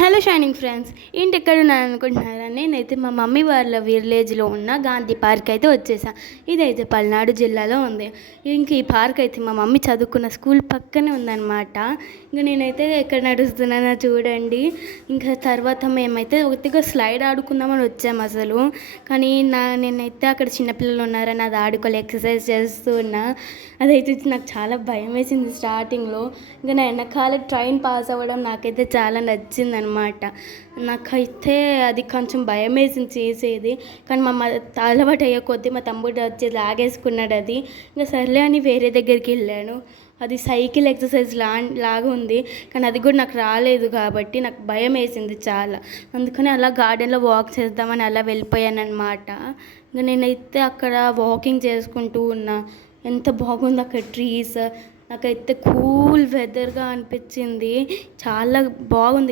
Hello shining friends, ఏంటి ఎక్కడ ఉన్నాను అనుకుంటున్నారా? నేనైతే మా మమ్మీ వాళ్ళ విలేజ్లో ఉన్న గాంధీ పార్క్ అయితే వచ్చేసా. ఇదైతే పల్నాడు జిల్లాలో ఉంది. ఇంక ఈ పార్క్ అయితే మా మమ్మీ చదువుకున్న స్కూల్ పక్కనే ఉందన్నమాట. ఇంక నేనైతే ఎక్కడ నడుస్తున్నానో చూడండి. ఇంకా తర్వాత మేమైతే ఒకటిగా స్లైడ్ ఆడుకుందామని వచ్చాము అసలు. కానీ నేనైతే అక్కడ చిన్నపిల్లలు ఉన్నారని అది ఆడుకోలే, ఎక్సర్సైజ్ చేస్తూ ఉన్నా. అదైతే నాకు చాలా భయం వేసింది స్టార్టింగ్లో. ఇంకా నా వెనకాల ట్రైన్ పాస్ అవ్వడం నాకైతే చాలా నచ్చింది అనమాట. నాకైతే అది కొంచెం భయం వేసింది చేసేది. కానీ మా అలవాటు అయ్యే కొద్దీ మా తమ్ముడు వచ్చి లాగేసుకున్నాడు అది. ఇంకా సర్లే అని వేరే దగ్గరికి వెళ్ళాను. అది సైకిల్ ఎక్సర్సైజ్ లాగా ఉంది, కానీ అది కూడా నాకు రాలేదు కాబట్టి నాకు భయం వేసింది చాలా. అందుకని అలా గార్డెన్లో వాక్ చేద్దామని అలా వెళ్ళిపోయాను అనమాట. ఇంకా నేనైతే అక్కడ వాకింగ్ చేసుకుంటూ ఉన్నా. ఎంత బాగుంది అక్కడ ట్రీస్. నాకైతే కూల్ వెదర్గా అనిపించింది, చాలా బాగుంది.